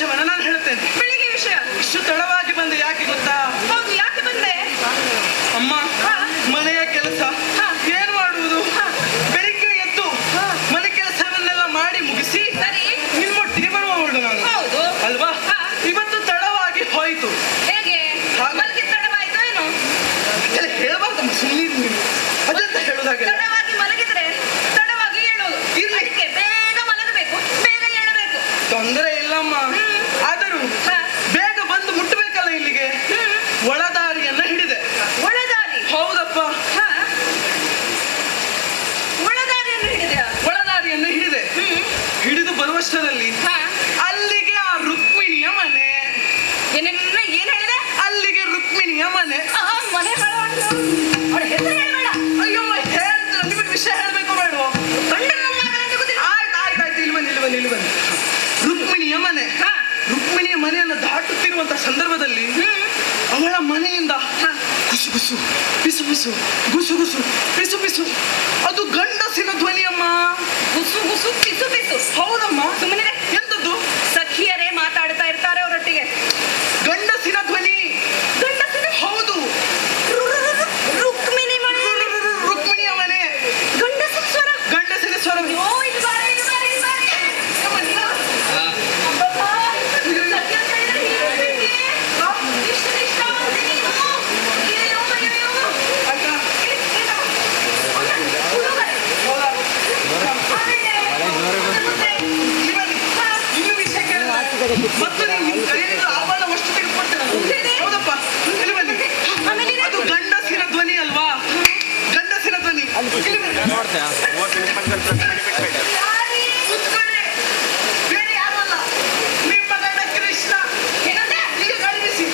ವಿಷಯವನ್ನ ನಾನು ಹೇಳ್ತೇನೆ. ಬೆಳಿಗ್ಗೆ ವಿಷಯ. ಇಷ್ಟು ತಡವಾಗಿ ಬಂದೆ ಯಾಕೆ ಗೊತ್ತಾ? ಹೌದು, ಯಾಕೆ ಬಂದೆ? ಅಮ್ಮ, ಮನೆಯ ಕೆಲಸ ಏನ್ ಮಾಡುವುದು? ಬೆಳಿಗ್ಗೆ ಎದ್ದು ಮನೆ ಕೆಲಸವನ್ನೆಲ್ಲ ಮಾಡಿ ಮುಗಿಸಿ ನಿಮ್ಮೊಟ್ಟಿಗೆ ಬರುವವಳು ನಾನು, ಹೌದು ಅಲ್ವಾ? ಇವತ್ತು ತಡವಾಗಿ ಹೋಯ್ತು. ಹೇಗೆ ಮಲಗಿ ತಡವಾಯ್ತು ಏನು? ಅದೆಲ್ಲ ಹೇಳ್ಬಾರ್ದಮ್ಮ, ಸುಮ್ಮನೆ ಅದೆಂತ ಹೇಳುದಾಗೆ. ತಡವಾಗಿ ಮಲಗಿದ್ರೆ ತಡವಾಗಿ ಹೇಳೋದು. ಇದಕ್ಕೆ ಬೇಗ ಮಲಗಬೇಕು, ಬೇಗ ಹೇಳಬೇಕು. ತೊಂದರೆ ಇಲ್ಲಮ್ಮ, ಆದರೂ ಬೇಗ ಬಂದು ಮುಟ್ಟಬೇಕಲ್ಲ ಇಲ್ಲಿಗೆ. ಒಳದಾರಿಯನ್ನ ಹಿಡಿದೆ. ಒಳದಾರಿ? ಹೌದಪ್ಪ, ಒಳದಾರಿಯನ್ನು ಹಿಡಿದ? ಒಳದಾರಿಯನ್ನು ಹಿಡಿದೆ. ಹಿಡಿದು ಬರುವಷ್ಟರಲ್ಲಿ ಅಲ್ಲಿಗೆ ಆ ರುಕ್ಮಿಣಿಯ ಮನೆ. ಏನ್ ಹೇಳಿದೆ? ಅಲ್ಲಿಗೆ ರುಕ್ಮಿಣಿಯ ಮನೆ. ಮನೆ ಅವಳ ಹೆಸರು ಹೇಳಬೇಡ. ಅಯ್ಯೋ, ಹೇಳ್ತಾರೆ. ನಿಮಗೆ ವಿಷಯ ಹೇಳ್ಬೇಕು ಬೇಡವೋ? ಆಯ್ತಾಯ್ತು, ಇಲ್ಲಿ ಬನ್ನಿ. ರುಕ್ಮಿಣಿಯ ಮನೆ. ರುಕ್ಮಿಣಿಯ ಮನೆಯನ್ನು ದಾಟುತ್ತಿರುವಂತಹ ಸಂದರ್ಭದಲ್ಲಿ ಅವಳ ಮನೆಯಿಂದ ಗುಸು ಗುಸು ಪಿಸು ಪಿಸು ಗುಸು ಗುಸು ಪಿಸು ಪಿಸು, ಅದು ಗಂಡಸಿನ ಧ್ವನಿಯಮ್ಮ. ಗುಸು ಗುಸು ಪಿಸು ಪಿಸು? ಹೌದಮ್ಮ. ಸುಮ್ಮನೆ ಎಂತದ್ದು? ಸಖಿಯರೇ ಮಾತಾಡ್ತಾ ಇರ್ತಾರೆ ಅವರೊಟ್ಟಿಗೆ. ಗಂಡಸಿನ ಧ್ವನಿ. ಗಂಡಸಿನ? ಹೌದು, ರುಕ್ಮಿಣಿ ಮನೆ. ರುಕ್ಮಿಣಿಯ ಮನೆ. ಗಂಡಸಿನ ಸ್ವರ. ಗಂಡಸಿನ ಸ್ವರ. ಮತ್ತು ನೀವು ಕೈಯಲ್ಲಿ ಆಭರಣ ವಸ್ತು ತೆಗೆದುಕೊಡ್ತೇನೆ. ಹೌದಪ್ಪ, ಇಲ್ಲಿ ಬನ್ನಿ. ಅದು ಗಂಡಸಿನ ಧ್ವನಿ ಅಲ್ವಾ? ಗಂಡಸಿನ ಧ್ವನಿ. ಬೇರೆ ಯಾರು ಅಲ್ಲ, ನಿಮ್ಮ ಗಂಡ ಕೃಷ್ಣ. ಈಗ ಕಳುಹಿಸಿ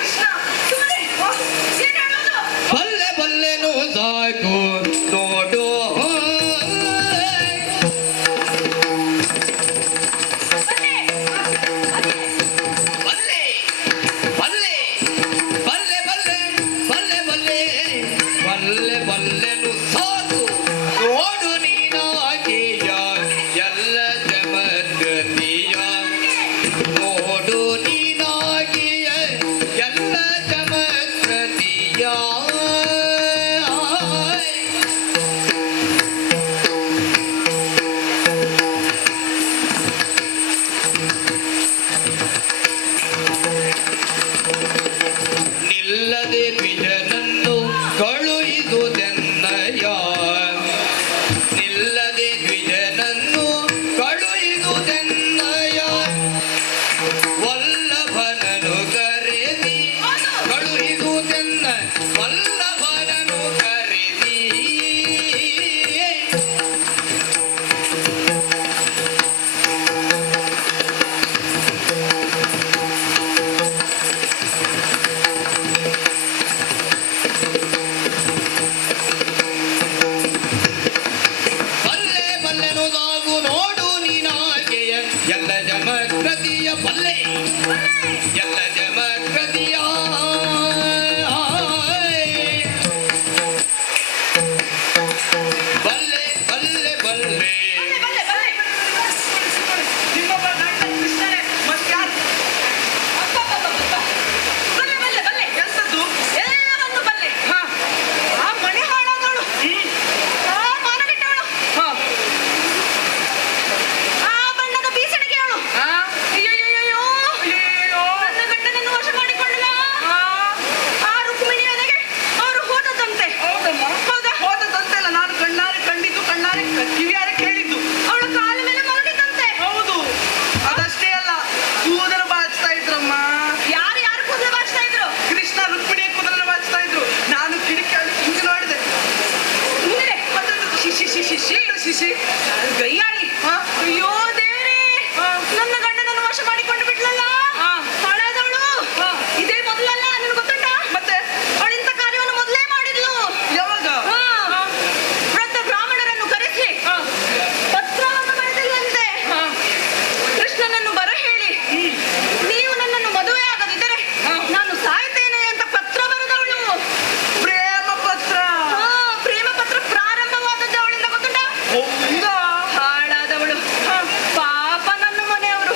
ಕೃಷ್ಣ. ಬಲ್ಲೆ ಬಲ್ಲೆನು ಸಾಕು ನೋಡು. ಶಿಶಿ ಗಯ್ಯಾಳಿ. ಅಯ್ಯೋ ದೇವರೇ, ನನ್ನ ಗಂಡನನ್ನು ವಶ ಮಾಡಿಕೊಂಡು ಬಿಟ್ಲಲ್ಲ. ಹಳದವಳು ಇದೇ ಮೊದಲಲ್ಲ, ನನಗೆ ಗೊತ್ತುಂಟ. ಮತ್ತೆ ಅವಳಿಂತ ಕಾರ್ಯವನ್ನು ಮೊದಲೇ ಮಾಡಿದ್ಲು. ಯಾವಾಗ? ವೃದ್ಧ ಬ್ರಾಹ್ಮಣರನ್ನು ಕರೆಸಿ ಪತ್ರವನ್ನು ಬರೆದಿಲ್ಲಂತೆ. ಕೃಷ್ಣನನ್ನು ಬರ ಹೇಳಿ, ನೀವು ನನ್ನನ್ನು ಮದುವೆ ಆಗದಿದ್ದರೆ ನಾನು ಸಾಯ್ತೇನೆ ಅಂತ ಪತ್ರ ಬರೆದವಳು. ಪ್ರೇಮ ಪತ್ರ. ಪ್ರೇಮ ಪತ್ರ ಪ್ರಾರಂಭವಾದದ್ದು ಅವಳಿಂದ ಗೊತ್ತುಂಟ. ಹಾಳಾದವಳು. ಪಾಪ ನನ್ನ ಮನೆಯವರು.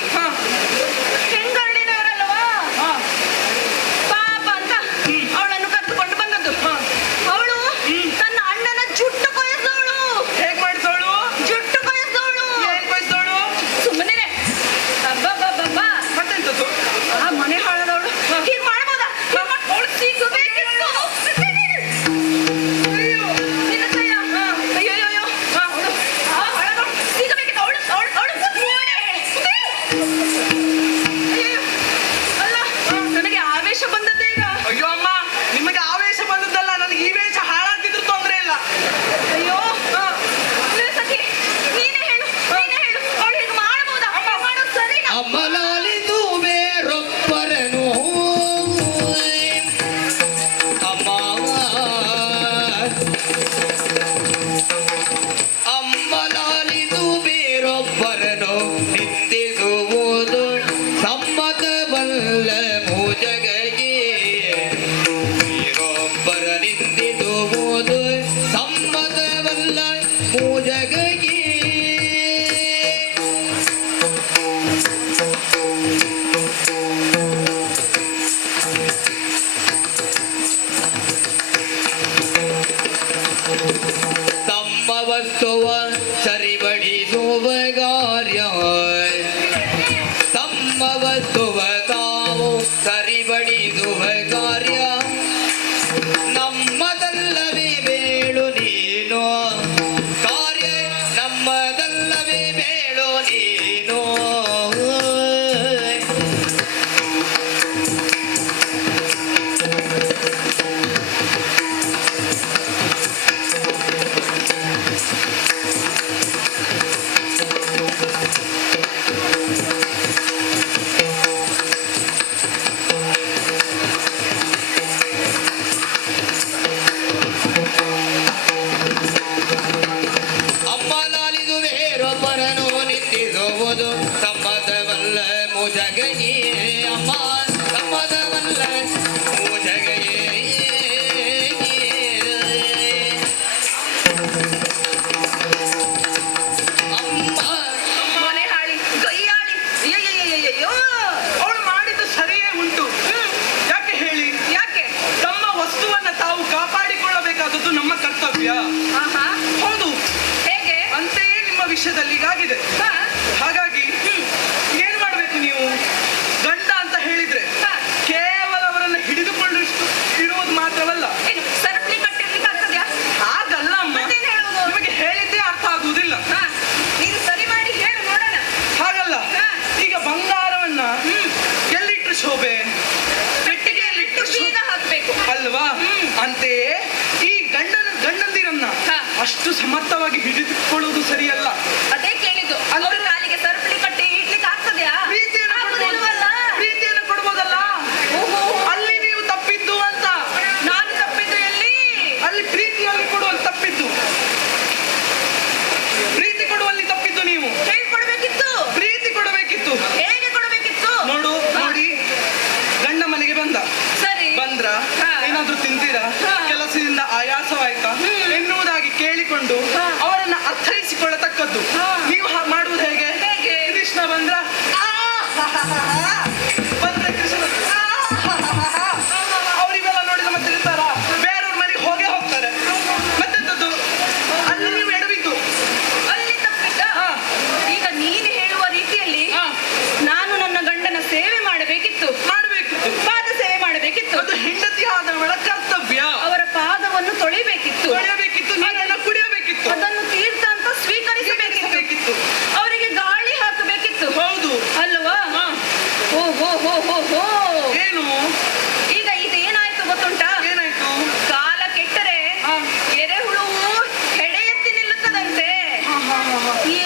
ಗಂಡನು ನಿಂತಿರುವುದು ಸಮ್ಮತವಲ್ಲ ಮುಜಗಯೇ ಅಮ್ಮ ಸಮ್ಮತವಲ್ಲ ಮುಜಗಯೇ ಅಮ್ಮ ಮನೆ ಹಾಳಿ ಕೈಯಾಳಿ ಅಯ್ಯಯ್ಯಯ್ಯಯ್ಯೋ ಅವಳು ಮಾಡಿದ್ದು ಸರಿಯೇ ಉಂಟು. ಯಾಕೆ ಹೇಳಿ? ಯಾಕೆ? ತಮ್ಮ ವಸ್ತುವನ್ನ ತಾವು ಕಾಪಾಡಿಕೊಳ್ಳಬೇಕಾದದ್ದು ನಮ್ಮ ಕರ್ತವ್ಯ. ಆಹಾ ಹೌದು, ಹೇಗೆ? ಅಂತೆಯೇ ನಿಮ್ಮ ವಿಷಯದಲ್ಲಿ ಹೀಗಾಗಿದೆ. ಹಾ ಹಾಗಾಗಿ ಏನ್ ಮಾಡ್ಬೇಕು ನೀವು? ಗಂಡ ಅಂತ ಹೇಳಿದ್ರೆ ಹಾ. ಕೇವಲ ಅವರನ್ನು ಹಿಡಿದುಕೊಂಡು ಇಡುವುದು ಮಾತ್ರವಲ್ಲ. ಏನು ಸರಪಳಿ ಕಟ್ಟಿರ್ಲಿಕ್ಕೆ ಆಗ್ತದ್ಯಾ? ಹಾಗಲ್ಲ ಅಮ್ಮ, ಮತ್ತೇನ್ ಹೇಳುವುದು? ನಿಮಗೆ ಹೇಳಿದ್ದೇ ಅರ್ಥ ಆಗುವುದಿಲ್ಲ. ಹಾ ನೀನು ಸರಿ ಮಾಡಿ ಹೇಳು ನೋಡೋಣ. ಹಾಗಲ್ಲ, ಹಾ. ಈಗ ಬಂಗಾರವನ್ನ ಎಲ್ಲಿಟ್ರು ಶೋಭೆ? ಪೆಟ್ಟಿಗೆಯಲ್ಲಿಟ್ಟು ಬೀಗ ಹಾಕ್ಬೇಕು ಅಲ್ವಾ? ಅಂತೆಯೇ ಈ ಗಂಡಂದಿರನ್ನ ಹಾ. ಅಷ್ಟು ಸಮರ್ಥವಾಗಿ ಹಿಡಿದುಕೊಳ್ಳುವುದು ಸರಿಯಲ್ಲ. ಅದೇ ಕೇಳಿದ್ದು. ಅವ್ರ ಕಾಲಿಗೆ ಸರಪಳಿ ಕಟ್ಟಿ ಇಡ್ಲಿಕ್ಕೆ ಆಗ್ತದ್ಯಾ? ಪ್ರೀತಿಯನ್ನು ಆಗುದಿಲ್ವಲ್ಲ? ಪ್ರೀತಿಯನ್ನು ಕೊಡ್ಬೋದಲ್ಲ. ಓಹೋ ಅಲ್ಲಿ ನೀವು ತಪ್ಪಿದ್ದು ಅಂತ. ನಾನು ತಪ್ಪಿದ್ದು ಎಲ್ಲಿ? ಅಲ್ಲಿ ಪ್ರೀತಿಯಲ್ಲಿ ಕೊಡುವಲ್ಲಿ ತಪ್ಪಿದ್ದು. ಪ್ರೀತಿ ಕೊಡುವಲ್ಲಿ ತಪ್ಪಿದ್ದು ನೀವು. ಹೇಳ್ಕೊಡ್ಬೇಕಿತ್ತು. ಪ್ರೀತಿ ಕೊಡಬೇಕಿತ್ತು. ಹೇಗೆ ಕೊಡಬೇಕಿತ್ತು? ನೋಡಿ, ಗಂಡ ಮನೆಗೆ ಬಂದ. ಸರಿ ಬಂದ್ರ ಹಾ. ಏನಾದ್ರೂ ತಿಂತೀರಾ? ಹಾ. ಕೆಲಸದಿಂದ ಆಯಾಸವಾಯ್ತಾ ಎನ್ನುವುದಾಗಿ ಕೇಳಿಕೊಂಡು ಹಾ. ಅವರನ್ನ ಅರ್ಥೈಸಿಕೊಳ್ಳತಕ್ಕದ್ದು. ಹಾ. ನೀವು ಮಾಡುವುದು ಹೇಗೆ? ಹೇಗೆ? ಕೃಷ್ಣ ಬಂದ್ರ ಬಂದ್ರೆ ಕೃಷ್ಣ ಅವರಿವೆಲ್ಲ ನೋಡಿದ ಮತ್ತೆ ಇರ್ತಾರ? ಬೇರೆಯವ್ರ ಮನೆಗೆ ಹೋಗೇ ಹೋಗ್ತಾರೆ. ಮತ್ತೆಂತದ್ದು? ಅಲ್ಲಿ ನೀವು ಎಡವಿದ್ದು. ಅಲ್ಲಿ ತಪ್ಪಿದ್ದ? ಹಾ. ಈಗ ನೀನು ಹೇಳುವ ರೀತಿಯಲ್ಲಿ ಹಾ. ನಾನು ನನ್ನ ಗಂಡನ ಸೇವೆ ಮಾಡಬೇಕಿತ್ತು. ಮಾಡಬೇಕಿತ್ತು. ಪಾದ ಸೇವೆ ಮಾಡಬೇಕಿತ್ತು. ಅದು ಹೆಂಡತಿ ಆದವಳ ಕರ್ತವ್ಯ. ಅವರ ಪಾದವನ್ನು ತೊಳಿಬೇಕಿತ್ತು. ತೊಳೆಯಬೇಕಿತ್ತು. ನೀರನ್ನು ಕುಡಿಯಬೇಕಿತ್ತು. ಅದನ್ನು ತೀರ್ಥ ಅಂತ ಸ್ವೀಕರಿಸಬೇಕಿತ್ತು. ಬೇಕಿತ್ತು. ಅವರಿಗೆ ಗಾಳಿ ಹಾಕಬೇಕಿತ್ತು. ಹೌದು. ಅಲ್ವಾ? ಹಾ. ಓ ಹೋ ಹೋ ಹೋ ಹೋ. ಏನು? ಈಗ ಇದೇನಾಯ್ತು ಗೊತ್ತುಂಟಾ? ಏನಾಯ್ತು? ಕಾಲ ಕೆಟ್ಟರೆ ಹಾ. ಎರೆಹುಳುವು ಹೆಡೆ ಎತ್ತಿ ನಿಲ್ಲುತ್ತದಂತೆ.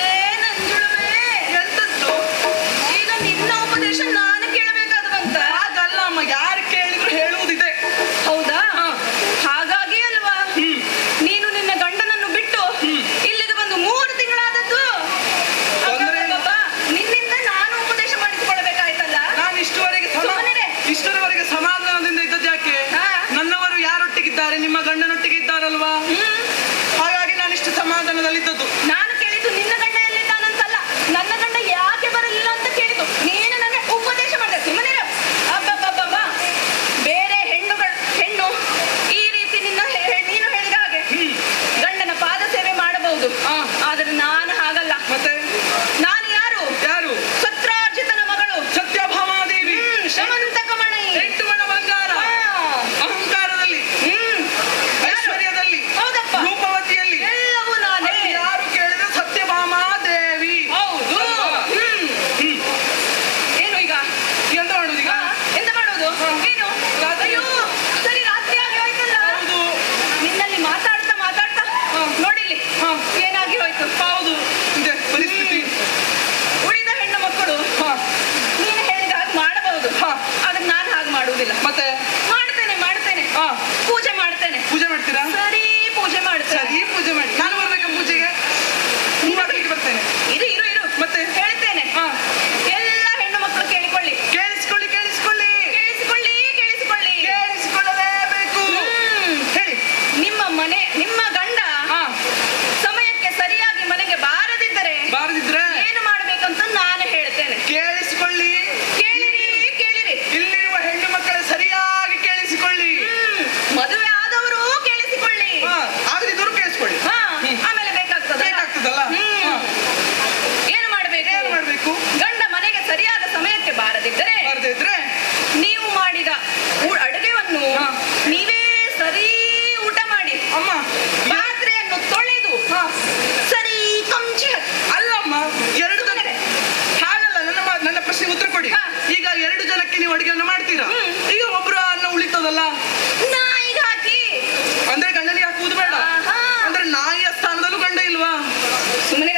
ಏನಂಜುಳುವೆ? ಎಂತದ್ದು? ಈಗ ನಿನ್ನ ಉಪದೇಶ ನಾನು ಕೇಳಬೇಕಾದ ಬಂತ? ಹಾಗಲ್ಲ ಅಮ್ಮ, ಯಾರು ಕೇಳಿದ್ರು ಹೇಳುವುದಿದೆ. ಹೌದಾ? ಹಾಗಾಗಿ ಅಲ್ವಾ ನೀನು ನಿನ್ನ ಗಂಡನನ್ನು ಬಿಟ್ಟು ಇಲ್ಲಿಗೆ ಬಂದು 3 ತಿಂಗಳಾದದ್ದು? ತೊಂದ್ರೆ ಇಲ್ಲ. ಅಬ್ಬಬ್ಬಬ್ಬ, ನಿನ್ನಿಂದ ನಾನು ಉಪದೇಶ ಮಾಡಿಸಿಕೊಳ್ಳಬೇಕಾಯ್ತಲ್ಲ? ನಾನು ಸುಮ್ಮನಿರೆ. ಇಷ್ಟರವರೆಗೆ ಸಮಾಧಾನದಿಂದ ಇದ್ದದ್ದು ಯಾಕೆ? ಹಾ. ನನ್ನವರು ಯಾರೊಟ್ಟಿಗಿದ್ದಾರೆ? ನಿಮ್ಮ ಗಂಡನೊಟ್ಟಿಗೆ ಇದ್ದಾರಲ್ವಾ? ಹಾಗಾಗಿ ನಾನು ಇಷ್ಟು ಸಮಾಧಾನದಲ್ಲಿದ್ದದ್ದು. ನಾನು ಕೇಳಿದ್ದು ನಿನ್ನ ಗಂಡ ಎಲ್ಲಿದ್ದಾನಂತಲ್ಲ, ನನ್ನ ಗಂಡ ಯಾಕೆ ಬರಲಿಲ್ಲ ಅಂತ ಕೇಳಿದ್ದು. ನೀನು ನನಗೆ ಉಪದೇಶ ಮಾಡಿದೆ. ಸುಮ್ಮನಿರು. ಅಬ್ಬಬ್ಬಬ್ಬ, ಬೇರೆ ಹೆಣ್ಣು ಈ ರೀತಿ ನೀನು ಹೇಳಿದ ಹಾಗೆ ಗಂಡನ ಪಾದ ಸೇವೆ ಮಾಡಬಹುದು. ಆದರೆ ನಾನು ಹಾಗಲ್ಲ. ಮತ್ತೆ ನಾನು ಯಾರು? ಯಾರು? ಸತ್ರಾಜಿತನ ಮಗಳು, ಸತ್ಯಭಾಮಾದೇವಿ. ಶಮಂತಕಮಣಿ. 8 ಮಣ ಬಂಗಾರ. ಅಹಂಕಾರದಲ್ಲಿ, ಐಶ್ವರ್ಯದಲ್ಲಿ, ಹೌದಪ್ಪ, ರೂಪವತಿಯಲ್ಲಿ ಎಲ್ಲವೂ ನಾನೇ. ಯಾರು ಕೇಳಿದ್ರೆ ಸತ್ಯಭಾಮಾದೇವಿ. ಹೌದು. ಅಲ್ವಾ? ಏನು ಈಗ? ಎಂತ ಮಾಡುದು ಈಗ? ಎಂತ ಮಾಡೋದು? ಏನು? ರಾತ್ರಿ. ಅಯ್ಯೋ, ಸರಿ ರಾತ್ರಿ ಆಗಿ ಹೋಯ್ತಲ್ಲ. ಹೌದು. ನಿನ್ನಲ್ಲಿ ಮಾತಾಡ್ತಾ ನೋಡಿಲ್ಲಿ ಏನಾಗಿ ಹೋಯ್ತು. ಹೌದು, ಇದೆ ಪರಿಸ್ಥಿತಿ. ಉಳಿದ ಹೆಣ್ಣು ಮಕ್ಕಳು ನೀನು ಹೇಳಿದ ಹಾಗೆ ಮಾಡಬಹುದು. ಆದ್ರೆ ನಾನು ಹಾಗೆ ಮಾಡುವುದಿಲ್ಲ. ಮತ್ತೆ ಮಾಡ್ತೇನೆ. ಹಾ. ಪೂಜೆ ಮಾಡ್ತೇನೆ. ಪೂಜೆ ಮಾಡ್ತೀರಾ? ಸರಿ, ಪೂಜೆ ಮಾಡ್ತೇನೆ. ಸರಿ, ಪೂಜೆ ಮಾಡಿ. ನಾನು ಬರ್ಬೇಕಾ ಪೂಜೆಗೆ? ನೀವು ಮಾಡ್ಲಿಕ್ಕೆ ಬರ್ತೇನೆ. ಇರು. ಮತ್ತೆ ಹೇಳ್ತೇನೆ. ಹಾ. ಎಲ್ಲ ಹೆಣ್ಣು ಮಕ್ಕಳು ಕೇಳಿಕೊಳ್ಳಿ. ಕೇಳಿಸ್ಕೊಳ್ಳಿ. ಕೇಳಿಸಿಕೊಳ್ಳಲೇಬೇಕು. ಹೇಳಿ. ನಿಮ್ಮ ಗಂಡ ಹಾ. ಸಮಯಕ್ಕೆ ಸರಿಯಾಗಿ ಮನೆಗೆ ಬಾರದಿದ್ದರೆ ಬಾರದಿದ್ರೆ ಏನು ಮಾಡ್ಬೇಕಂತ ನಾನು ಹೇಳ್ತೇನೆ. ಕೇಳಿಸಿಕೊಳ್ಳಿ. ಕೇಳಿರಿ. ಇಲ್ಲಿರುವ ಹೆಣ್ಣು ಮಕ್ಕಳ ಸರಿಯಾಗಿ ಕೇಳಿಸಿಕೊಳ್ಳಿ. ಮದುವೆ ಆದವರು ಕೇಳಿಸಿಕೊಳ್ಳಿ. ಆಗದಿದ್ದವರು ಕೇಳಿಸ್ಕೊಳ್ಳಿ. ಆಮೇಲೆ ಬೇಕಾಗ್ತದಲ್ಲ? ಏನು ಮಾಡ್ಬೇಕು? ಗಂಡ ಮನೆಗೆ ಸರಿಯಾದ ಸಮಯಕ್ಕೆ ಬಾರದಿದ್ದರೆ ಬಾರದಿದ್ರೆ ನೀವು ಮಾಡಿದ ಅಡುಗೆಯನ್ನು ನೀವೇ ಸರಿ ಊಟ ಮಾಡಿ, ಅಮ್ಮ ಪಾತ್ರೆಯನ್ನು ತೊಳೆದು ಸರಿ ಕಂಚಿ ಹಾಕಿ. ಅಲ್ಲಮ್ಮ, 2 ಜನ ಹಾಗಲ್ಲ. ನನ್ನ ಪ್ರಶ್ನೆಗೆ ಉತ್ತರ ಕೊಡಿ. ಈಗ 2 ಜನಕ್ಕೆ ನೀವು ಅಡಿಗೆಯನ್ನು ಮಾಡ್ತೀರಾ? ಈಗ ಒಬ್ರು ಅನ್ನ ಉಳಿತದಲ್ಲ, ನಾಯಿಗೆ ಹಾಕಿ. ಅಂದ್ರೆ ಗಂಡನಿಗೆ ಹಾಕುವುದು ಬೇಡ. ಆಹಾ. ಅಂದ್ರೆ ನಾಯಿಯ ಸ್ಥಾನದಲ್ಲೂ ಗಂಡ ಇಲ್ವಾ? ಸುಮ್ಮನೆ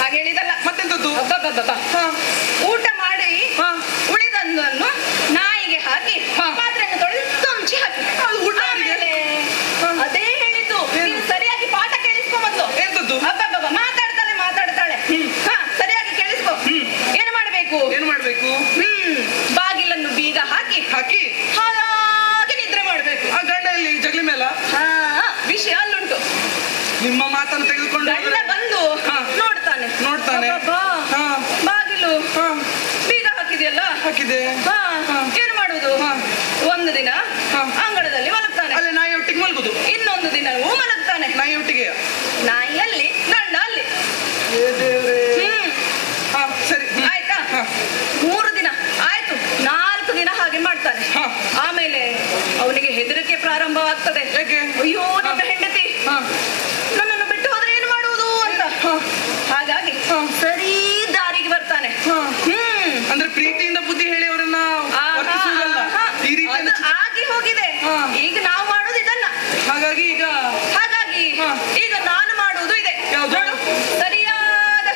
ಹಾಗೆ ಹೇಳಿದಲ್ಲ. ಮತ್ತೆಂತದ್ದು? ಅಬ್ಬಬ್ಬಬ್ಬ. ಊಟ ಮಾಡಿ ಉಳಿದನ್ನು ನಾಯಿಗೆ ಹಾಕಿ ಪಾತ್ರೆಯನ್ನು ತೊಳೆದು ಕಂಚಿ ಹಾಕಿ. ಅದು ಊಟ ಆಮೇಲೆ ಅದೇ ಹೇಳಿದ್ದು. ನೀನು ಸರಿಯಾಗಿ ಪಾಠ ಕೇಳಿಸ್ಕೊಂಬಂದು. ಎಂತದ್ದು? ಅಬ್ಬಬ್ಬಬ್ಬ, ಮಾತಾಡ್ತಾಳೆ. ಹಾ, ಆತನ ತೆಗೆದುಕೊಂಡು ಗಂಡ ಹೋದ್ರೆ ಬಂದು ಹಾ. ನೋಡ್ತಾನೆ ನೋಡ್ತಾನೆ. ಅಬ್ಬಬ್ಬಾ, ಹಾ. ಬಾಗಿಲು ಹಾ. ಬೀಗ ಹಾಕಿದೆಯಲ್ಲ. ಹಾಕಿದೆ. ಹಾ. ಹಾ. ಏನ್ ಮಾಡುದು? ಹಾ. ಒಂದು ದಿನ ಹಾ. ಅಂಗಳದಲ್ಲಿ ಮಲಗ್ತಾನೆ, ಅಲ್ಲೇ ನಾಯಿ ಒಟ್ಟಿಗೆ ಮಲ್ಗುದು. ಇನ್ನೊಂದು ದಿನವೂ ಮಲಗ್ತಾನೆ. ನಾಯಿ ಒಟ್ಟಿಗೆ. ನಾಯಿಯಲ್ಲಿ ಗಂಡ ಅಲ್ಲಿ. ಹ್ಮ್ ಹಾ ಸರಿ. ಆಯ್ತಾ? ಹಾ. 3 ದಿನ ಆಯ್ತು, 4 ದಿನ ಹಾಗೆ ಮಾಡ್ತಾನೆ. ಹಾ. ಆಮೇಲೆ ಅವನಿಗೆ ಹೆದರಿಕೆ ಪ್ರಾರಂಭವಾಗ್ತದೆ. ಯಾಕೆ? ಅಯ್ಯೋ ನನ್ನ ಹೆಂಡತಿ ಹಾ. ನನ್ನನ್ನು ಬಿಟ್ಟು ಹೋದ್ರೆ ಏನು ಮಾಡುವುದು ಅಂತ. ಹಾ. ಹಾಗಾಗಿ ಹಾ. ಸರಿ ದಾರಿಗೆ ಬರ್ತಾನೆ. ಹಾ. ಹ್ಮ್ ಅಂದ್ರೆ ಪ್ರೀತಿಯಿಂದ ಬುದ್ಧಿ ಹೇಳಿ ಅವರನ್ನ ವರ್ತಿಸುವುದಲ್ಲ. ಈ ರೀತಿಯಲ್ಲಿ ಅದು ಆಗಿ ಹೋಗಿದೆ. ಹಾ. ಈಗ ನಾವು ಮಾಡುದು ಇದನ್ನ. ಹಾಗಾಗಿ ಈಗ ಹಾಗಾಗಿ ಹಾ. ಈಗ ನಾನು ಮಾಡುವುದು ಇದೆ. ಯಾವುದು? ನೋಡು,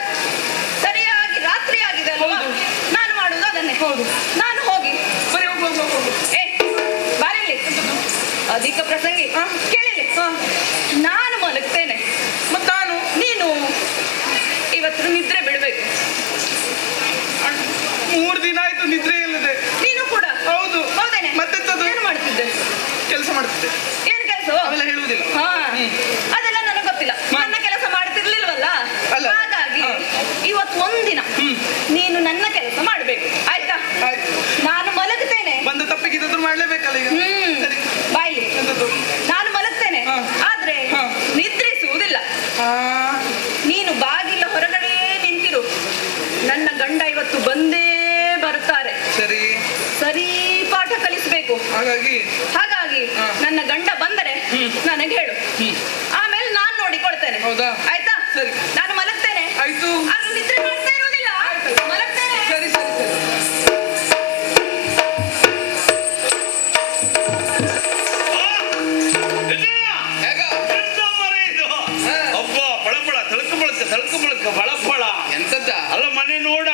ಸರಿಯಾಗಿ ರಾತ್ರಿ ಆಗಿದೆ ಅಲ್ವಾ? ಹೌದು. ನಾನು ಮಾಡುವುದು ಅದನ್ನೇ. ಹೌದು. ನಾನು ಹೋಗಿ ಬರೀ ಹೋಗು. ಏ ಬಾರಿಲಿ, ಅಧಿಕ ಪ್ರಸಂಗಿ, ಹಾ. ಕೇಳಿಲಿ. ಹಾ. ನಾನು ಮಲಗ್ತೇನೆ, ಮತ್ ನಾನು ನೀನು ಇವತ್ತು ನಿದ್ರೆ ಬಿಡ್ಬೇಕು. 3 ದಿನ ಆಯ್ತು ನಿದ್ರೆ ಇಲ್ಲದೆ. ನೀನು ಕೂಡ ಹೌದು. ಹೌದೇನೆ? ಮತ್ತೆಂತದು? ಏನು ಮಾಡ್ತಿದ್ದೆ? ಕೆಲಸ ಮಾಡ್ತಿದ್ದೆ. ಏನ್ ಕೆಲಸ? ಅವೆಲ್ಲ ಹೇಳುವುದಿಲ್ಲ. ಹಾ. ಹ್ಮ್. ಅದೆಲ್ಲ ನನಗೆ ಗೊತ್ತಿಲ್ಲ. ನನ್ನ ಕೆಲಸ ಮಾಡ್ತಿರ್ಲಿಲ್ವಲ್ಲ. ಅಲ್ಲ. ಹಾಗಾಗಿ ಹಾ. ಇವತ್ತು ಒಂದಿನ ಹ್ಮ್. ನೀನು ನನ್ನ ಕೆಲಸ ಮಾಡ್ಬೇಕು, ಆಯ್ತಾ? ಆಯ್ತು. ನಾನು ಮಲಗ್ತೇನೆ. ಬಂದ ತಪ್ಪಿಗೆ ಇದ್ದಾದ್ರೂ ಮಾಡ್ಲೇಬೇಕಲ್ಲ ಈಗ. ಹ್ಮ್ ಸರಿ. ಬಾಯ್ಲಿ, ಎಂತದ್ದು? ನಾನು ಮಲಗ್ತೇನೆ. ಹಾ. ಆದ್ರೆ ಹಾ. ನಿದ್ರಿಸುವುದಿಲ್ಲ. ಹಾ. ನೀನು ಬಾಗಿಲ ಹೊರಗಡೆ ನಿಂತಿರು. ನನ್ನ ಗಂಡ ಇವತ್ತು ಬಂದೇ ಬರ್ತಾರೆ. ಸರಿ. ಸರಿ ಪಾಠ ಕಲಿಸ್ಬೇಕು. ಹಾಗಾಗಿ ಹಾಗಾಗಿ ಹಾ. ನನ್ನ ಗಂಡ ಬಂದರೆ ನನಗೆ ಹೇಳು. ಆಮೇಲೆ ನಾನು ನೋಡಿಕೊಳ್ತೇನೆ. ಹೌದಾ? ಆಯ್ತಾ? ಸರಿ. ನಾನು ಮಲಗ್ತೇನೆ. ಆಯ್ತು. ಆದ್ರೆ ನಿದ್ರೆ ಮಾಡ್ತಾ ಇರುವುದಿಲ್ಲ. ಮಲಗ್ತೇನೆ. ಸರಿ ಸರಿ ಸರಿ. ಅಬ್ಬ ಬಳಬಳ ತಳಕು ಬಳಕ ಬಳಬಳ ಎಂತದ್ದ? ಅಲ್ಲ ಮನೆ ನೋಡ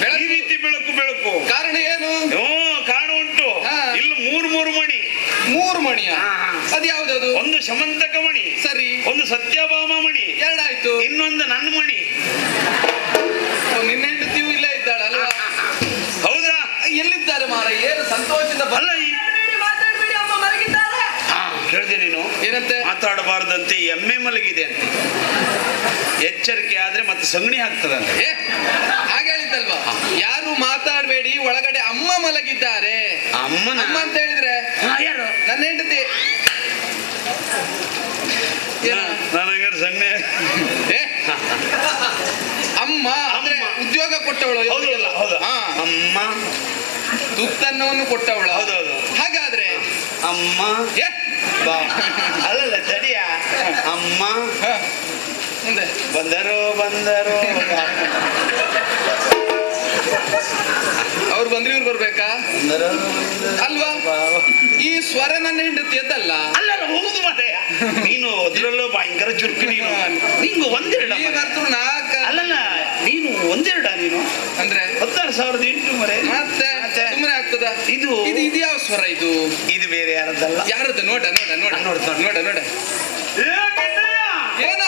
ಬೆಳಕು. ಈ ರೀತಿ ಬೆಳಕು ಬೆಳಕು ಕಾರಣ ಏನು? ಕಾರಣ ಉಂಟು. ಹಾ. ಇಲ್ಲಿ 3 ಮಣಿ. 3 ಮಣಿಯ? ಹಾ. ಅದು ಯಾವ್ದದು? ಒಂದು ಶಮಂತಕ ಮಣಿ, ಸರಿ. ಒಂದು ಸತ್ಯಭಾಮ ಮಣಿ, ಎರಡಾಯ್ತು. ಇನ್ನೊಂದು ನನ್ನ ಮಣಿ. ನಿನ್ನ ಹೆಂಡತಿಯೂ ಇಲ್ಲೇ ಇದ್ದಾಳ ಅಲ್ವಾ? ಹೌದಾ? ಎಲ್ಲಿದ್ದಾರೆ ಮಾರ? ಏನು ಸಂತೋಷದಿಂದ ಅಲ್ಲ ಮಾತಾಡ್ಬೇಡಿ, ಅಮ್ಮ ಮಲಗಿದ್ದಾರೆ. ಕೇಳಿದೆ ನೀನು? ಏನಂತೆ? ಮಾತಾಡಬಾರ್ದಂತೆ, ಎಮ್ಮೆ ಮಲಗಿದೆ ಅಂತ. ಎಚ್ಚರಿಕೆ ಆದ್ರೆ ಮತ್ತೆ ಸಗಣಿ ಹಾಕ್ತದಂತೆ. ಏ, ಹಾಗೆ ಹೇಳಿದ್ದಲ್ವಾ? ಯಾರು ಮಾತಾಡಬೇಡಿ, ಒಳಗಡೆ ಅಮ್ಮ ಮಲಗಿದ್ದಾರೆ. ಅಮ್ಮನ ಅಮ್ಮ ಅಂತ ಹೇಳಿದ್ರೆ ಯಾರು? ನನ್ನ ಹೆಂಡತಿ. ಏನು? ನನಗೆ ಸಗಣಿ. ಏ, ಅಮ್ಮ ಅಂದ್ರೆ ಅಮ್ಮ. ಉದ್ಯೋಗ ಕೊಟ್ಟವಳು ಹೌದು ಇವರಿಗೆಲ್ಲ. ಹೌದು. ಹಾ. ಅಮ್ಮ. ತುತ್ತನ್ನವನ್ನು ಕೊಟ್ಟವಳು. ಹೌದೌದು. ಹಾಗಾದ್ರೆ ಅಮ್ಮ. ಏ, ಬಾ. ಅಲ್ಲಲ್ಲ ತಡಿಯ. ಅಮ್ಮ ಹಾ, ಮುಂದೆ ಬಂದರು ಅವ್ರು ಬಂದ್ರೆ ಇವ್ರು ಬರ್ಬೇಕಾ ಬಂದರು ಅಲ್ವಾ? ಈ ಸ್ವರ ನನ್ನ ಹೆಂಡತಿಯದ್ದಲ್ಲ. ಅಲ್ಲಲ್ಲ ಹೋಗುದು ಮತ್ತೆ. ನೀನು ಅದ್ರಲ್ಲೂ ಭಯಂಕರ ಚುರುಕು ನೀನು. ನಿಂಗು ಒಂದೆರಡ ಈಗಂತೂ ನಾಲ್ಕ ಅಲ್ಲಲ್ಲ ನೀನು ಒಂದೆರಡ ನೀನು ಅಂದ್ರೆ 16,800 ಮರೆ. ಮತ್ತೆ ಸುಮ್ಮನೆ ಆಗ್ತದ? ಇದು ಇದು ಇದು ಯಾವ ಸ್ವರ ಇದು? ಇದು ಬೇರೆ ಯಾರದ್ದಲ್ಲ. ಯಾರದ್ದು? ನೋಡ ನೋಡ ನೋಡ ನೋಡ್ತಾ ನೋಡ ನೋಡ. ಏನ?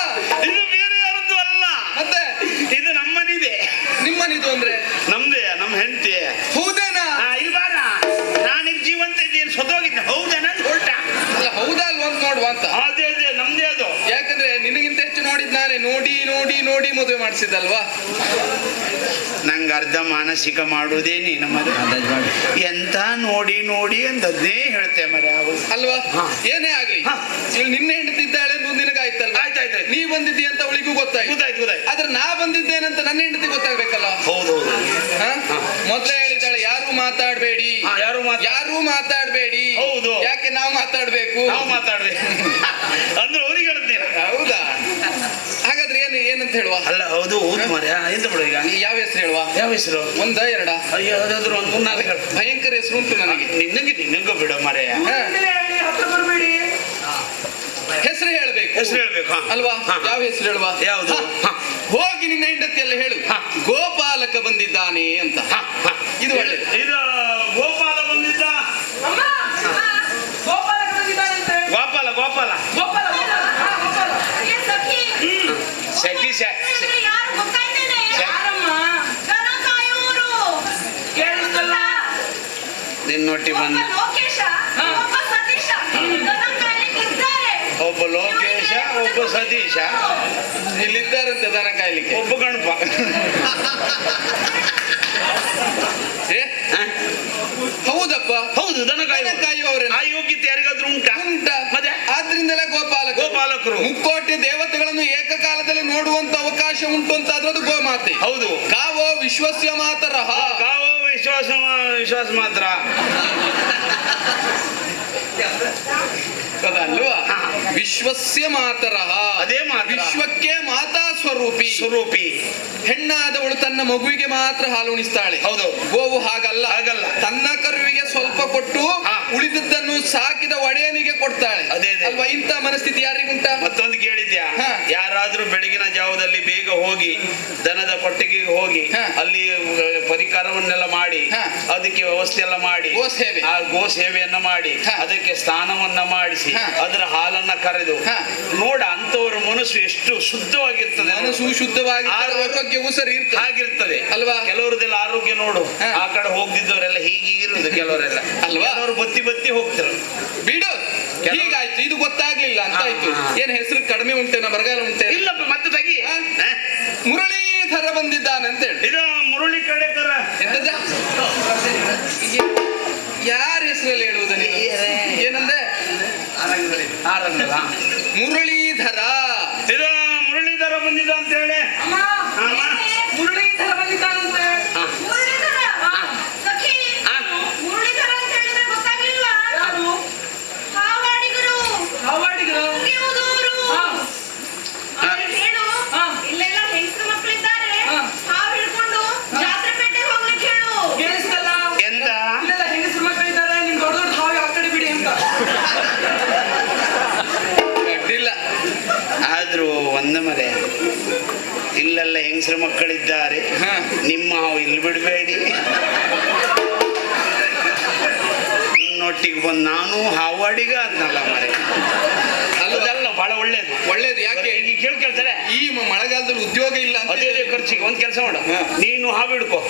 ಇದು ಬೇರೆ ಯಾರದ್ದು ಅಲ್ಲ. ಮತ್ತೆ ಇದು ನಮ್ಮನಿದೆ. ನಿಮ್ಮನಿದು ಅಂದ್ರೆ ನಮ್ದೇ, ನಮ್ಮ ಹೆಂಡತಿ. ಹೌದೇನಾ? ಇಲ್ಲಿ ಬಾರ, ನಾನೀಗ ಜೀವಂತ ಇದ್ದೇನೆ, ಸೊದೋಗಿದ್ದೆ. ಹೌದಾ? ನಂದು ಹೊರಟ. ಅಲ್ಲ ಹೌದಾ ಅಲ್ವಾ ಅಂತ ನೋಡುವ ಅಂತ. ಅದೇ ನಮ್ದೇ ಅದು. ಯಾಕಂದ್ರೆ ನಿನಗಿಂತ ಹೆಚ್ಚು ನೋಡಿದ್ ನಾನೇ. ನೋಡಿ ನೋಡಿ ನೋಡಿ ಮದುವೆ ಮಾಡಿಸಿದ್ದಲ್ವಾ? ನಂಗೆ ಅರ್ಧ ಮಾನಸಿಕ ಮಾಡುವುದೇ ನೀನು ಮರೆ. ಎಂತ ನೋಡಿ ನೋಡಿ ಅಂದದ್ದೇ ಹೇಳ್ತೆ ಮರೆ. ಅಲ್ವಾ? ಹಾ. ಏನೇ ಆಗ್ಲಿ, ಹಾ. ಇವಳು ನಿನ್ನೆ ಹೆಂಡತಿದ್ದಾಳೆ ಅನ್ನೋದು ನಿನಗಾಯ್ತಲ್ವಾ? ಆಯ್ತಾಯ್ತು. ನೀ ಬಂದಿದ್ದೀ ಅಂತ ಅವಳಿಗೂ ಗೊತ್ತಾಯ್ತು. ಗೊತ್ತಾಯ್ತು. ಆದ್ರೆ ನಾ ಬಂದಿದ್ದೇನಂತ ನನ್ನ ಹೆಂಡತಿ ಗೊತ್ತಾಗ್ಬೇಕಲ್ಲ? ಹೌದು. ಹಾ? ಮೊದ್ಲೇ ಹೇಳಿದ್ದಾಳೆ ಯಾರು ಮಾತಾಡ್ಬೇಡಿ, ಯಾರು ಮಾತಾಡ್ಬೇಡಿ. ಹೌದು. ಯಾಕೆ ನಾವು ಮಾತಾಡ್ಬೇಕು? ನಾವು ಮಾತಾಡ್ಬೇಕು ಅಂದ್ರೆ ಅವ್ರಿಗೆ ಹೇಳ್ತೀನಿ. ಹೌದಾ? ಹಾಗಾದ್ರೆ ಏನಂತ ಹೇಳುವ? ಅಲ್ಲ ಹೌದು ಮರೆ. ಎಂತ ಬಿಡು ಈಗ. ಯಾವ ಹೆಸರು ಹೇಳುವ? ಯಾವ ಹೆಸರು? ಒಂದ ಎರಡ? ಅಯ್ಯೋ ಅದಾದ್ರೂ ಒಂದು 3-4 ಹೇಳು. ಭಯಂಕರ ಹೆಸರು ಉಂಟು ನನಗೆ. ನಿನಗೂ ಬಿಡು ಮರೆ. ಹತ್ರ ಬರಬೇಡಿ. ಹೆಸರು ಹೇಳ್ಬೇಕು. ಹೆಸರು ಹೇಳ್ಬೇಕು. ಅಲ್ವಾ? ಹಾ. ಯಾವ ಹೆಸರು ಹೇಳುವ? ಯಾವುದು? ಹಾ. ಹೋಗಿ ನಿನ್ನ ಹೆಂಡತಿಯಲ್ಲ ಹೇಳು, ಹಾ. ಗೋಪಾಲಕ ಬಂದಿದ್ದಾನೆ ಅಂತ. ಇದು ಒಳ್ಳೆ. ಇದು ಗೋಪಾಲ ಬಂದಿದ್ದ. ಅಮ್ಮ, ಗೋಪಾಲ ಬಂದಿದ್ದಾನಂತೆ. ಗೋಪಾಲ ಗೋಪಾಲ ಗೋಪಾಲ. ಹಾ, ಗೋಪಾಲ. ಏ ಸಖಿ, ಸಖಿ ಹೇಳಿದ್ರೆ ಯಾರು ಗೊತ್ತಾಯ್ತೇನೆ? ಯಾರಮ್ಮ? ದನ ಕಾಯೋರು. ಕೇಳಿಸ್ತಲ್ಲ. ನಿನ್ನೊಟ್ಟಿ ಒಬ್ಬ ಬಂದ ಲೋಕೇಶ, ಒಬ್ಬ ಸತೀಶ ದನ ಕಾಯ್ಲಿಕ್ಕೆ ಇದ್ದಾರೆ. ಒಬ್ಬ ಲೋಕೇಶ, ಒಬ್ಬ ಒಬ್ಬ ಸತೀಶ, ಇಲ್ಲಿದ್ದಾರಂತೆ ದನ ಕಾಯ್ಲಿಕ್ಕೆ. ಒಬ್ಬ ಗಣಪ. ಏ ಹೌದಪ್ಪ, ಹೌದು, ದನ ಕಾಯುವವರೇ. ಆ ಯೋಗ್ಯತೆ ಯಾರಿಗಾದ್ರೂ ಉಂಟಾ? ಮತ್ತೆ ಆದ್ರಿಂದಲೇ ಗೋಪಾಲಕರು ಮುಕ್ಕೋಟಿ ದೇವತೆಗಳನ್ನು ಏಕಕಾಲದಲ್ಲಿ ನೋಡುವಂತ ಅವಕಾಶ ಉಂಟು ಅಂತ ಅದ್ರದ್ದು ಗೋಮಾತೆ. ಹೌದು. ಗಾವೋ ವಿಶ್ವಸ್ಯ ಮಾತರಃ. ಗಾವೋ ವಿಶ್ವಾಸ ಮಾತ್ರ. ಅದಲ್ವಾ? ವಿಶ್ವಸ್ಯ ಮಾತರಃ, ಅದೇ ಮಾತ್ರ. ವಿಶ್ವಕ್ಕೆ ಮಾತಾ ಸ್ವರೂಪಿ. ಹೆಣ್ಣಾದವಳು ತನ್ನ ಮಗುವಿಗೆ ಮಾತ್ರ ಹಾಲು ಉಣಿಸ್ತಾಳೆ. ಹೌದು. ಗೋವು ಹಾಗಲ್ಲ. ತನ್ನ ಕರುವಿಗೆ ಸ್ವಲ್ಪ ಕೊಟ್ಟು ಉಳಿದದ್ದನ್ನು ಸಾಕಿದ ಒಡೆಯನಿಗೆ ಕೊಡ್ತಾಳೆ. ಅದೇ. ಅಲ್ವಾ? ಇಂಥ ಮನಸ್ಥಿತಿ ಯಾರಿಗುಂಟ? ಮತ್ತೊಂದು ಕೇಳಿದ್ಯಾ? ಯಾರಾದ್ರೂ ಬೆಳಗಿನ ಜಾವದಲ್ಲಿ ಬೇಗ ಹೋಗಿ ದನದ ಕೊಟ್ಟಿಗೆಗೆ ಹೋಗಿ ಅಲ್ಲಿ ಪರಿಕರವನ್ನೆಲ್ಲ ಮಾಡಿ ಅದಕ್ಕೆ ವ್ಯವಸ್ಥೆ ಎಲ್ಲ ಮಾಡಿ ಗೋ ಸೇವೆಯನ್ನ ಮಾಡಿ ಅದಕ್ಕೆ ಸ್ನಾನವನ್ನ ಮಾಡಿಸಿ ಅದರ ಹಾಲನ್ನ ಕರೆದು ನೋಡ ಅಂತವರ ಮನಸ್ಸು ಎಷ್ಟು ಶುದ್ಧವಾಗಿರ್ತದೆ. ಮನಸ್ಸು ಶುದ್ಧವಾಗಿ, ಆರೋಗ್ಯವೂ ಸರಿ ಹಾಗಿರ್ತದೆ ಅಲ್ವಾ? ಕೆಲವರದೆಲ್ಲ ಆರೋಗ್ಯ ನೋಡು, ಆ ಕಡೆ ಹೋಗ್ದಿದ್ದವರೆಲ್ಲ ಹೀಗೆ ಇರುದು ಕೆಲವರೆಲ್ಲ ಅಲ್ವಾ? ಅವರು ಬತ್ತಿ ಹೋಗ್ತಾರೆ. ಬಿಡು, ಹೀಗಾಯ್ತು. ಇದು ಗೊತ್ತಾಗ್ಲಿಲ್ಲ ಅಂತ ಆಯ್ತು. ಏನ್ ಹೆಸರು ಕಡಿಮೆ ಉಂಟೇನ, ಬರಗಾಲ ಉಂಟೆ? ಇಲ್ಲಪ್ಪ, ಮತ್ತೆ ತೆಗಿ. ಮುರಳೀಧರ ಬಂದಿದ್ದಾನೆ ಅಂತ ಹೇಳಿ. ಇದು ಮುರಳಿ ಕಡೆಕರ. ಎಂತದ? ಯಾರ ಹೆಸರಲ್ಲಿ ಹೇಳುವುದ ನೀನು? ಏನಂದೆ? ಮುರಳೀಧರ. ಇದು ಮುರಳೀಧರ ಬಂದಿದ್ದ ಅಂತ ಹೇಳಿ. ಮುರಳೀಧರ ಬಂದಿದ್ದಾನಂತೆ. ಸಖಿ, ಮುರಳೀಧರ ಅಂತ ಹೇಳಿದ್ರೆ ಗೊತ್ತಾಗ್ಲಿಲ್ಲ. ಯಾರು? ಹಾವಾಡಿಗರು. ಮುಗಿಯುವುದೂರು. ಹೇಳು, ಇಲ್ಲೆಲ್ಲ ಹೆಂಗಸರು ಮಕ್ಕಳಿದ್ದಾರೆ. ಹಾವು ಹಿಡ್ಕೊಂಡು ಜಾತ್ರೆ ಪೇಟೆಗೆ ಹೋಗ್ಲಿಕ್ಕೆ ಹೇಳು. ಕೇಳಿಸ್ತಲ್ಲ? ಎಂತ? ಇಲ್ಲೆಲ್ಲ ಹೆಂಗಸರು ಮಕ್ಕಳಿದ್ದಾರೆ, ನಿಮ್ ದೊಡ್ಡ ಹಾವು ಆ ಕಡೆ ಬಿಡಿ ಅಂತ. ಅಡ್ಡಿಲ್ಲ. ಆದ್ರೂ ಒಂದ ಮರೆ, ಇಲ್ಲೆಲ್ಲ ಹೆಂಗಸರ ಮಕ್ಕಳಿದ್ದಾರೆ, ನಿಮ್ಮ ಹಾವು ಇಲ್ಲಿ ಬಿಡಬೇಡಿ. ನಿನ್ನೊಟ್ಟಿಗೆ ಬಂದು ನಾನು ಹಾವಾಡಿಗ ಆದ್ನಲ್ಲ ಮರೆ. ಅದಲ್ಲ ಬಹಳ ಒಳ್ಳೇದು. ಯಾಕೆ ಈಗ ಕೇಳ್ತಾರೆ, ಈ ಮಳೆಗಾಲದಲ್ಲಿ ಉದ್ಯೋಗ ಇಲ್ಲ ಅಂತ. ಅದೇ ಖರ್ಚಿಗೆ ಒಂದ್ ಕೆಲಸ ಮಾಡು, ನೀನು ಹಾವು ಹಿಡ್ಕೊ,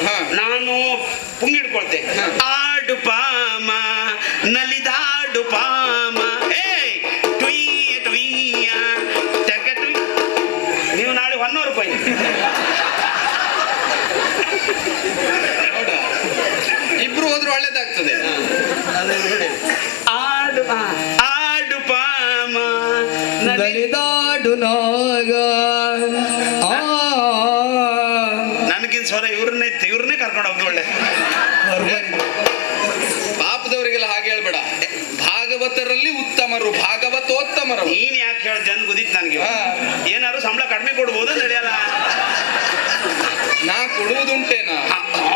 ನಾನು ಪುಂಗಿ ಹಿಡ್ಕೊಳ್ತೆ. ಆಡು ಪಾಮ ನಲಿದಾಡು ಪಾಮ, ನೀವು ನಾಳೆ 100 ರೂಪಾಯಿ. ನೋಡ, ಇಬ್ರು ಹೋದ್ರೆ ಒಳ್ಳೇದಾಗ್ತದೆ. ಆಡು ಪಾಮ ನಲಿದಾಡು ನಾಗ. ನನಗಿನ್ ಸ್ವರ ಇವ್ರನ್ನೇ ಕರ್ಕೊಂಡು ಹೋಗ್ದು ಒಳ್ಳೆ. ಪಾಪದವರಿಗೆಲ್ಲ ಹಾಗೆ ಹೇಳ್ಬೇಡ. ಭಾಗವತರಲ್ಲಿ ಉತ್ತಮರು, ಭಾಗವತೋತ್ತಮರು. ನೀನ್ ಯಾಕೆ ಹೇಳ್ದೆ ಅಂತ ಗೊತ್ತಿತ್ತು ನನಗೆ. ಏನಾದ್ರು ಸಂಬಳ ಕಡಿಮೆ ಕೊಡ್ಬೋದು ನಡೆಯಲ್ಲ. ನಾ ಕೊಡುವುದುಂಟೇನಾ?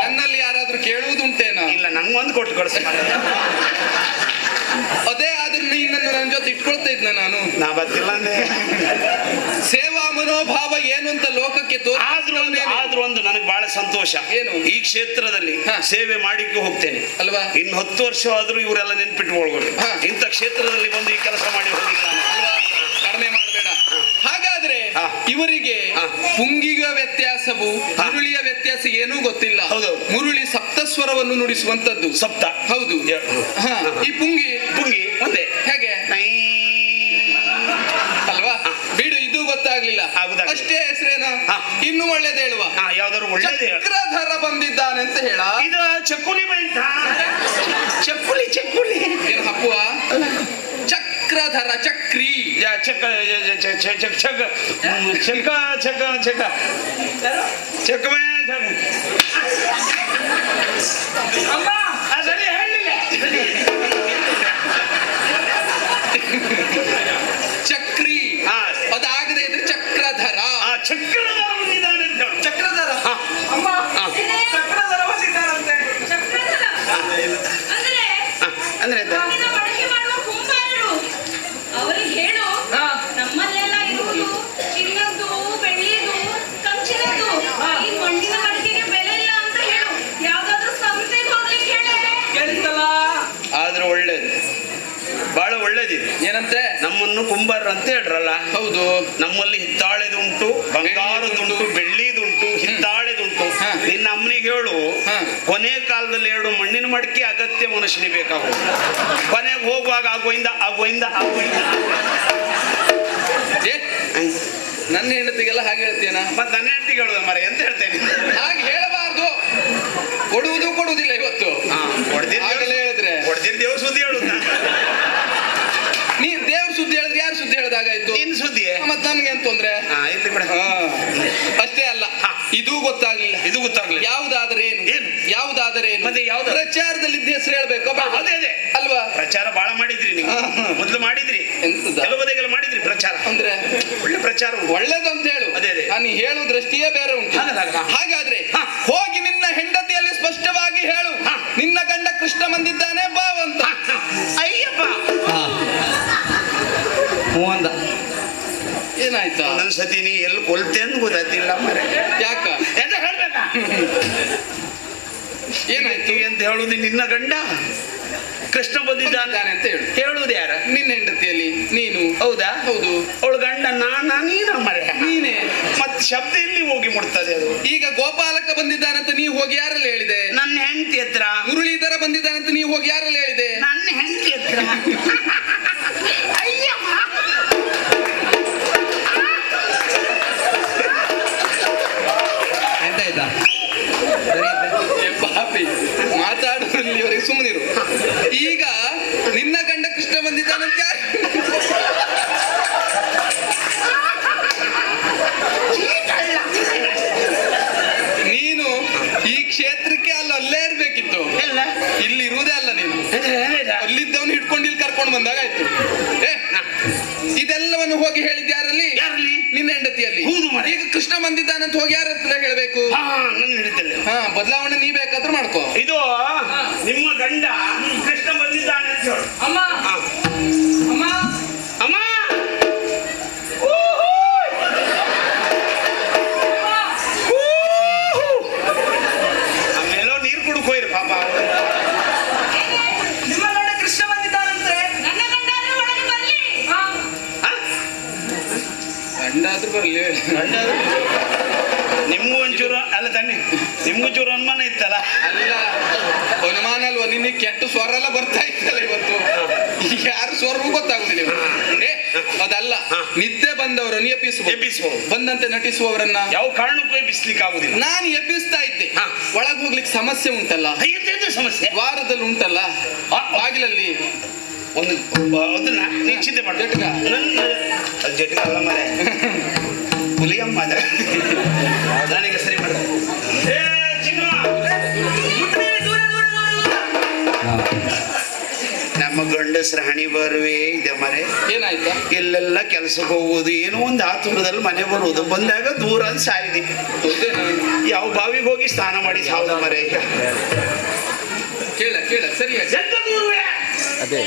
ನನ್ನಲ್ಲಿ ಯಾರಾದ್ರೂ ಕೇಳುವುದುಂಟೇನಾ? ಇಲ್ಲ, ನಂಗೊಂದು ಕೊಟ್ಟು ಕಳಿಸ್. ಅದೇ ಆದ್ರೂ ನಿನ್ನನ್ನು ನನ್ನ ಜೊತೆ ಇಟ್ಕೊಳ್ತಾ ಇದ್ನ ನಾನು. ನಾ ಬರ್ತಿಲ್ಲ ಅಂದೆ. ಸೇವಾ ಮನೋಭಾವ ಏನು ಅಂತ ಲೋಕಕ್ಕೆ ಆದ್ರೂ ಒಂದು ನನಗೆ ಬಹಳ ಸಂತೋಷ. ಏನು? ಈ ಕ್ಷೇತ್ರದಲ್ಲಿ ಸೇವೆ ಮಾಡಿಕ್ಕೆ ಹೋಗ್ತೇನೆ ಅಲ್ವಾ? ಇನ್ನು 10 ವರ್ಷ ಆದ್ರೂ ಇವರೆಲ್ಲ ನೆನ್ಪಿಟ್ಕೊಳ್ಬೋದು. ಇಂಥ ಕ್ಷೇತ್ರದಲ್ಲಿ ಬಂದು ಈ ಕೆಲಸ ಮಾಡಿ ಹೋಗಿದ್ದಾನೆ. ಕಡಿಮೆ ಮಾಡಬೇಡ. ಹಾಗಾದ್ರೆ ಇವರಿಗೆ ಪುಂಗಿಗ ವ್ಯತ್ಯಾಸವು ಮುರುಳಿಯ ವ್ಯತ್ಯಾಸ ಏನೂ ಗೊತ್ತಿಲ್ಲ. ಹೌದು. ಮುರುಳಿ ಸಪ್ತಸ್ವರವನ್ನು ನುಡಿಸುವಂತದ್ದು. ಸಪ್ತ. ಹೌದು. ಈ ಪುಂಗಿ ಒಂದೇ. ಹೇಗೆ ಅಲ್ವಾ? ಬಿಡು, ಇದು ಗೊತ್ತಾಗ್ಲಿಲ್ಲ. ಅಷ್ಟೇ ಹೆಸರೇನ? ಇನ್ನು ಒಳ್ಳೇದು ಹೇಳುವ. ಯಾವ್ದಾದ್ರು ಒಳ್ಳೇದು. ಚಕ್ರಧರ ಬಂದಿದ್ದಾನೆ ಅಂತ ಹೇಳ. ಇದು ಚಕ್ಕುಲಿ ಬೈಂತ. ಚಕ್ಕುಲಿ ಏನು ಹಪ್ಪುವ? ಚಕ್ರಧರ, ಚಕ್ರಿ. ಸರಿ ಹೇಳಿಲ್ಲ. ಚಕ್ರಿ. ಅದಾಗದೆ ಇದ್ರೆ ಚಕ್ರಧರ. ಚಕ್ರಧರ ಬಂದಿದ್ದಾನೆ ಅಂತ. ಚಕ್ರಧರ. ಅಮ್ಮ, ಚಕ್ರಧರ ಬಂದಿದ್ದಾರಂತೆ. ಚಕ್ರಧರ ಅಂದ್ರೆ ಕಾವಿನ ಬಳಕೆ ಮಾಡುವ ಕುಂಬಾರರು. ಅವರಿಗೆ ಹೇಳು, ನಮ್ಮಲ್ಲೆಲ್ಲ ಇರುವುದು ಚಿನ್ನದ್ದು, ಬೆಳ್ಳಿದು, ಕಂಚಿನದ್ದು. ಈ ಮಣ್ಣಿನ ಮಡಿಕೆಗೆ ಬೆಲೆ ಇಲ್ಲ ಅಂತ ಹೇಳು. ಯಾವ್ದಾದ್ರು ಸಂಸ್ಥೆಗೆ ಹೋಗ್ಲಿಕ್ಕೆ ಹೇಳಿ. ಕೇಳಿಸ್ತಲ್ಲ? ಆದ್ರೂ ಒಳ್ಳೇದು, ಬಹಳ ಒಳ್ಳೇದಿದೆ. ಏನಂತೆ? ನಮ್ಮನ್ನು ಕುಂಬಾರ ಅಂತ ಹೇಳ್ರಲ್ಲ. ಹೌದು. ನಮ್ಮಲ್ಲಿ ಹಿತ್ತಾಳೆದುಂಟು, ಬಂಗಾರದುಂಟು, ಬೆಳ್ಳಿದುಂಟು, ಹಿತ್ತಾಳೆದುಂಟು. ನಿನ್ನ ಅಮ್ಮನಿಗೆ ಹೇಳು, ಕೊನೆ ಕಾಲದಲ್ಲಿ 2 ಮಣ್ಣಿನ ಮಡಿಕೆ ಅಗತ್ಯ ಮನುಷ್ಯನಿಗೆ ಬೇಕಾಗೋದು. ಕೊನೆಗೆ ಹೋಗುವಾಗ ಆಗೋಯಿಂದ ನನ್ನ ಹೆಂಡತಿಗೆಲ್ಲ ಹಾಗೆ ಹೇಳ್ತೀಯನ? ಮತ್ತೆ ನನ್ನ ಹೆಂಡತಿಗೆ ಹೇಳುದ ಮರೆ ಎಂತ ಹೇಳ್ತೇನೆ? ಹಾಗೆ ಹೇಳಬಾರ್ದು. ಕೊಡುವುದಿಲ್ಲ ಇವತ್ತು. ಹಾಗೆಲ್ಲ ಹೇಳಿದ್ರೆ ಹೊಡೆದಿರ್ ದೇವ್ರ ಸುದ್ದಿ ಹೇಳುದ. ನೀ ದೇವ್ರ ಸುದ್ದಿ ಹೇಳಿದ್ರೆ ಯಾರು ಸುದ್ದಿ ಹೇಳ್ದಾಗಾಯ್ತು? ನಿನ್ ಸುದ್ದಿ. ಮತ್ತೆ ನನ್ಗೆ ಏನ್ ತೊಂದ್ರೆ? ಇಲ್ಲಿ ಬಿಡ. ಅಷ್ಟೇ ಅಲ್ಲ, ಇದು ಗೊತ್ತಾಗ್ಲಿಲ್ಲ. ಇದು ಗೊತ್ತಾಗ್ಲಿಲ್ಲ. ಯಾವುದಾದರೆ ಏನು? ಯಾವುದಾದರೆ ಏನು? ಮತ್ತೆ ಯಾವ್ದು? ಪ್ರಚಾರದಲ್ಲಿ ಹೆಸರು ಹೇಳ್ಬೇಕು ಅದೇ ಅಲ್ವಾ? ಪ್ರಚಾರ ಬಾಳ ಮಾಡಿದ್ರಿ ನೀವು. ಮೊದ್ಲು ಮಾಡಿದ್ರಿ, ಎಂತದ? ಕೆಲವು ಬದಿಗೆಲ್ಲ ಮಾಡಿದ್ರಿ ಪ್ರಚಾರ. ಅಂದ್ರೆ ಒಳ್ಳೆ ಪ್ರಚಾರ ಒಳ್ಳೇದು ಅಂತ ಹೇಳು. ಅದೇ. ನಾನು ಹೇಳುವ ದೃಷ್ಟಿಯೇ ಬೇರೆ ಉಂಟು. ಹಾಗಾದ್ರೆ ಹೋಗಿ ನಿನ್ನ ಹೆಂಡತಿಯಲ್ಲಿ ಸ್ಪಷ್ಟವಾಗಿ ಹೇಳು, ನಿನ್ನ ಗಂಡ ಕೃಷ್ಣ ಬಂದಿದ್ದಾನೆ ಬಾವ್ ಅಂತ. ಅಯ್ಯಪ್ಪ ಅಂದ. ಏನಾಯ್ತಾ? ಒಂದೊಂದ್ಸತಿ ನೀ ಎಲ್ಲಿ ಕೊಲ್ತೆ ಅಂತ ಗೊತ್ತಾಗ್ತಿಲ್ಲ ಮರೆ. ಯಾಕ? ಎಂತ ಹೇಳ್ಬೇಕಾ? ಏನಾಯ್ತು ಅಂತ ಹೇಳುದು ನಿನ್ನ ಗಂಡ ಕೃಷ್ಣ ಬಂದಿದ್ದಾನೆ ಅಂತ ಹೇಳು. ಹೇಳುದು ಯಾರ? ನಿನ್ನ ಹೆಂಡತಿಯಲ್ಲಿ ನೀನು. ಹೌದಾ? ಹೌದು. ಅವಳು ಗಂಡ ನೀನ ಮರೆ. ನೀನೇ. ಮತ್ತೆ ಶಬ್ದ ಎಲ್ಲಿ ಹೋಗಿ ಮುಟ್ತದೆ ಅದು? ಈಗ ಗೋಪಾಲಕ ಬಂದಿದ್ದಾನಂತ ನೀವು ಹೋಗಿ ಯಾರಲ್ಲಿ ಹೇಳಿದೆ? ನನ್ನ ಹೆಂಡತಿ ಹತ್ರ. ಮುರಳೀಧರ ಬಂದಿದ್ದಾನಂತ ನೀವು ಹೋಗಿ ಯಾರಲ್ಲಿ ಹೇಳಿದೆ? ನನ್ನ ಹೆಂಡತಿ ಹತ್ರ. ಎಂತ ಆಯ್ತಾ? ಪಾಪಿ ಮಾತಾಡುವಲ್ಲಿ ಇವರಿಗೆ ಸುಮ್ಮನಿರು. ಈಗ ನಿನ್ನ ಗಂಡ ಕೃಷ್ಣ ಬಂದಿದ್ದಾನಂತ ಯಾರು? ನೀನು ಈ ಕ್ಷೇತ್ರಕ್ಕೆ ಅಲ್ಲೇ ಇರ್ಬೇಕಿತ್ತು. ಇಲ್ಲಿ ಇರುವುದೇ ಅಲ್ಲ ನೀನು. ಅಲ್ಲಿದ್ದವನು ಹಿಡ್ಕೊಂಡು ಇಲ್ಲಿ ಕರ್ಕೊಂಡು ಬಂದಾಗಾಯ್ತು. ಇದೆಲ್ಲವನ್ನು ಹೋಗಿ ಹೇಳಿದ್ದ ಯಾರಲ್ಲಿ? ನಿನ್ನ ಹೆಂಡತಿಯಲ್ಲಿ. ಈಗ ಕೃಷ್ಣ ಬಂದಿದ್ದಾನಂತ ಹೋಗಿ ಯಾರ ಹತ್ರ ಹೇಳ್ಬೇಕು? ಬದಲಾವಣೆ ನೀ ಬೇಕಾದ್ರೂ ಮಾಡ್ಕೋ. ಇದು ನಿಮ್ಮ ಗಂಡ ಕೃಷ್ಣ ಬಂದಿದ್ದಾನೆ ಅಂತ ಹೇಳು. ಅಮ್ಮ ಅಮ್ಮ ಅಮ್ಮ ಆಮೇಲೋ ನೀರು ಕುಡ್ಕೊ ಇರು ಪಾಪ. ನಿಮ್ಮ ಗಂಡ ಕೃಷ್ಣ ಬಂದಿದ್ದಾನಂತೆ. ನನ್ನ ಗಂಡ ಒಳಗೆ ಬರ್ಲಿ. ಗಂಡಾದ್ರೂ ಬರ್ಲಿ. ನಿಮ್ಗೂ ಒಂಚೂರು ಅಲ್ಲ ತಾನೆ, ನಿಮ್ಗೂ ಚೂರು ಅನುಮಾನ ಇತ್ತಲ್ಲ? ಅಲ್ಲ ಅನುಮಾನ ಅಲ್ವಾ? ನಿನಗೆ ಕೆಟ್ಟ ಸ್ವರ ಎಲ್ಲ ಬರ್ತಾ ಇತ್ತಲ್ಲ ಇವತ್ತು. ಯಾರು ಸ್ವರವೂ ಗೊತ್ತಾಗುದಿಲ್ಲ ಇವತ್ತು. ಅದಲ್ಲ, ನಿದ್ದೆ ಬಂದವರನ್ನು ಎಬ್ಬಿಸಬಹುದು. ಬಂದಂತೆ ನಟಿಸುವವರನ್ನ ಯಾವ ಕಾರಣಕ್ಕೂ ಎಬ್ಬಿಸ್ಲಿಕ್ಕೆ ಆಗುದಿಲ್ಲ. ನಾನು ಎಬ್ಬಿಸ್ತಾ ಇದ್ದೆ. ಒಳಗೆ ಹೋಗ್ಲಿಕ್ಕೆ ಸಮಸ್ಯೆ ಉಂಟಲ್ಲ. ಸಮಸ್ಯೆ ವಾರದಲ್ಲಿ ಉಂಟಲ್ಲ ಬಾಗಿಲಲ್ಲಿ ಒಂದು ಅದನ್ನ ನೀ ಚಿಂತೆ ಮಾಡ. ಜಟ್ಗ ಅದು ಜಟ್ಗ ಅಲ್ಲ ಮರೆ, ಹುಲಿಯಮ್ಮ ಅದ. ನನಗೆ ಸರಿ ಮಾಡ. ನಮ್ಮ ಗಂಡಸ್ರ ಹಣಿ ಬರುವೆ ಇದೆ ಮರೆ. ಏನಾಯ್ತಾ? ಎಲ್ಲೆಲ್ಲ ಕೆಲಸಕ್ಕೆ ಹೋಗುವುದು, ಏನೋ ಒಂದು ಆತುರದಲ್ಲಿ ಮನೆ ಬರುವುದು, ಬಂದಾಗ ದೂರ ಸಾಯಿದೆ. ಯಾವ ಬಾವಿಗೆ ಹೋಗಿ ಸ್ನಾನ ಮಾಡಿ ಸಾವುದ ಮರೆ. ಕೇಳ ಸರಿಯಾಗಿ ಅದೇ